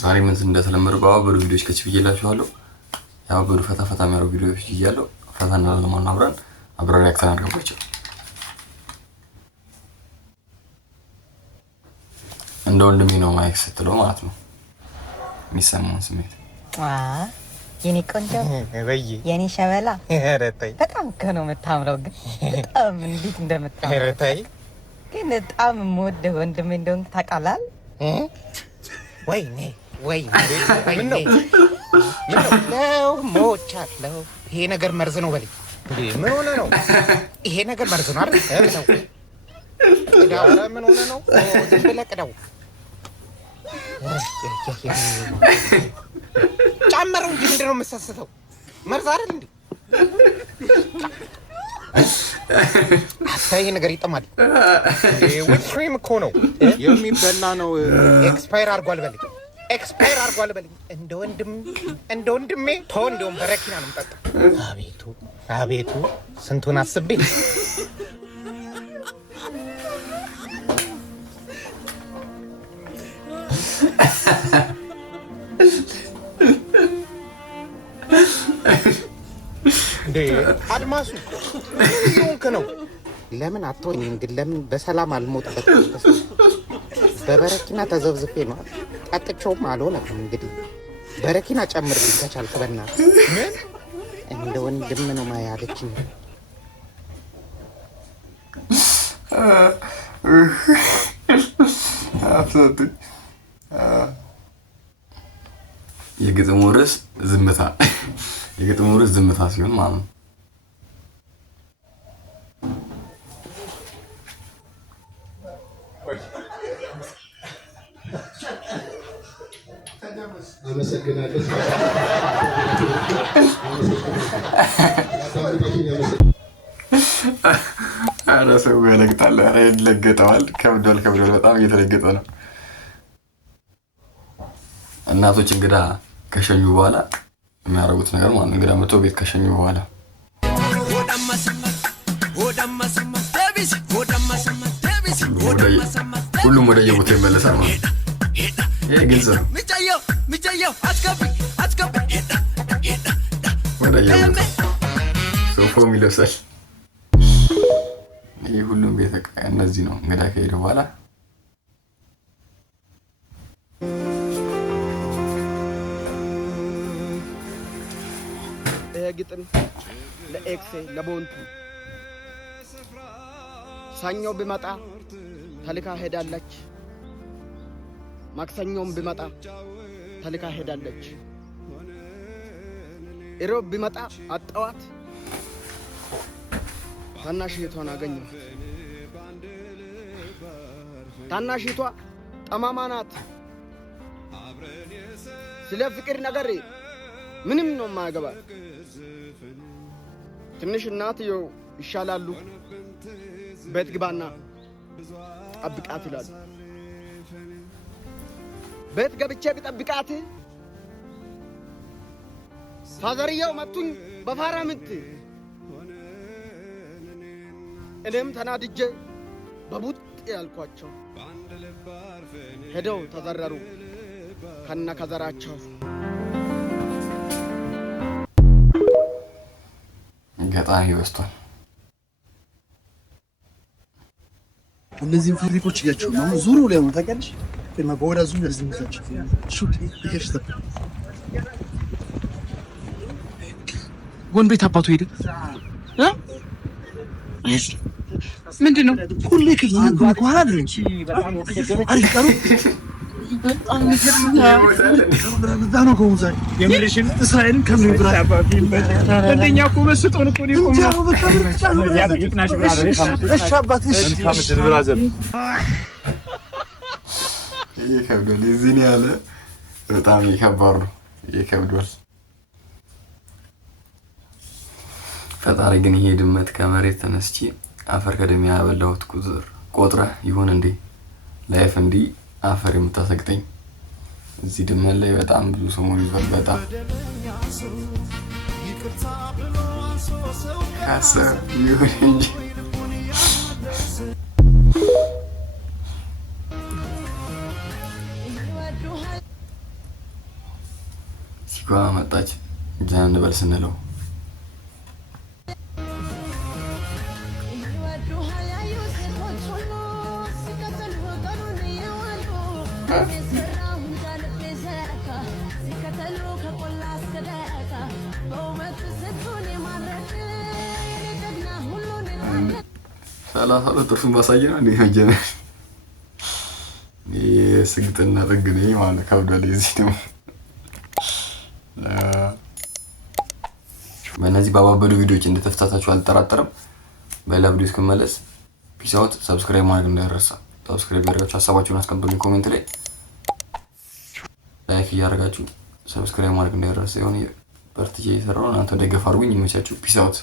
ዛሬ ምን እንደተለመደው በአበሩ ቪዲዮዎች ከች ብዬላችኋለሁ። ያው በሩ ፈታ ፈታ የሚያደርጉ ቪዲዮዎች ይያለው ፈታ እናደርጋለን አብረን ሪአክት እናደርጋቸው። እንደ ወንድሜ ነው ማይክ ስትለው ማለት ነው የሚሰማውን ስሜት። የኔ ቆንጆ የኔ ሸበላ በጣም እኮ ነው የምታምረው። ግን በጣም እንዴት እንደምታምረው ግን በጣም የምወደው ወንድሜ እንደሆንክ ታውቃለህ። ወይኔ ምነው ሞቻለሁ። ይሄ ነገር መርዝ ነው በለኝ። ምን ሆነ ነው ይሄ ነገር መርዝ ነው አይደል? ነው ቅዳው። ምን ሆነ ነው? ዝም ብለህ ቅዳው። ጨመረው እንጂ ምንድን ነው የምትሰስተው? መርዝ አይደል እንዴ? ይሄ ነገር ይጠማል። ዊፕ እኮ ነው የሚበላ ነው። ኤክስፓየር አድርጓል በለኝ። ኤክስፓየር አድርጓል በለኝ። እንደ ወንድሜ ተው። እንደውም በረኪና ነው የምጠጣው። አቤቱ ስንቱን አስቤ አድማሱ ምን ነው? ለምን አትሆኝም ግን? ለምን በሰላም አልሞትበት? በበረኪና ተዘብዝፌ ነው ጠጥቼውም አልሆነም። እንግዲህ በረኪና ጨምርልኝ ከቻልክ በእናትህ። ምን እንደ ወንድም ነው ማያለችኝ። የግጥሙ ርዕስ ዝምታ። የግጥሙ ርዕስ ዝምታ ሲሆን ማለት ነው። አረ ሰው ያለግጣል። አረ ይለገጠዋል። ከብዷል። በጣም እየተለገጠ ነው። እናቶች እንግዳ ከሸኙ በኋላ የሚያደርጉት ነገር ማለት ነው። እንግዳ መቶ ቤት ከሸኙ በኋላ ሁሉም ወደ የቦታው ይመለሳል ማለት ነው። ይሄ ግልጽ ነው። ወደ የቦታው ሶፋም ይለብሳል። ይህ ሁሉም ቤት እነዚህ ነው። እንግዳ ከሄደ በኋላ ግጥም ለኤክሴ ለቦንቱ ሰኞ ቢመጣ ተልካ ሄዳለች፣ ማክሰኞም ቢመጣ ተልካ ሄዳለች፣ ኢሮብ ቢመጣ አጠዋት ታናሽቷን አገኘኋት። ታናሽቷ ጠማማ ናት፣ ስለ ፍቅር ነገር ምንም ነው የማያገባት። ትንሽ እናትየው ይሻላሉ፣ ቤት ግባና ጠብቃት ይላሉ። ቤት ገብቼ ቢጠብቃት ፋዘርየው መቱኝ በፋራ ምት። እኔም ተናድጄ በቡጥ ያልኳቸው ሄደው ተዘረሩ ከነ ከዘራቸው። ገጣሚ በስቷል። እነዚህን ፊሊፖች እያቸው ነው ዙሩ ላይ ነው ታውቂያለሽ? ከማ በወዳ ዙሩ ለዚህ ምሳች ሹት ይከሽታ ጎን ቤት አባቱ ሄደ ምንድን ነው ሁሌ ከኋላ እንጂ አሪቀሩ በጣም ነው ጎዛ የምልሽን እስራኤልን ከምን ብራ እንደኛ እኮ መስጦን እኮ ነው ይከብዳል። እዚህ ነው ያለ በጣም ይከብዳል ነው ይከብዳል። ፈጣሪ ግን ይሄ ድመት ከመሬት ተነስቼ አፈር ከደም ያበላሁት ቁጥር ቆጥረህ ይሁን እንዴ ላይፍ እንዲ አፈር የምታሰግጠኝ? እዚህ ድመት ላይ በጣም ብዙ ሰሞኑን ይዟል። በጣም ካሰር ይሁን እንጂ ቺኳ መጣች ጀን እንበል ስንለው ሰላሳ ጥርሱን ባሳየና እንዴ መጀመር የስግጥና ጥግ ነኝ ማለት ከብዷል። እዚህ ነው በእነዚህ ባባበሉ ቪዲዮዎች እንደተፈታታችሁ አልጠራጠርም። በሌላ ቪዲዮ እስክመለስ ፒስ አውት። ሰብስክራይብ ማድረግ እንዳይረሳ። ሰብስክራይብ ያደርጋችሁ ሀሳባችሁን አስቀምጡልኝ ኮሜንት ላይ ላይክ እያደረጋችሁ ሰብስክራይብ ማድረግ እንዳይረሳ። የሆነ በርትዬ እየሰራሁ እናንተ ደገፍ አድርጉኝ። ይመቻችሁ። ፒስ አውት።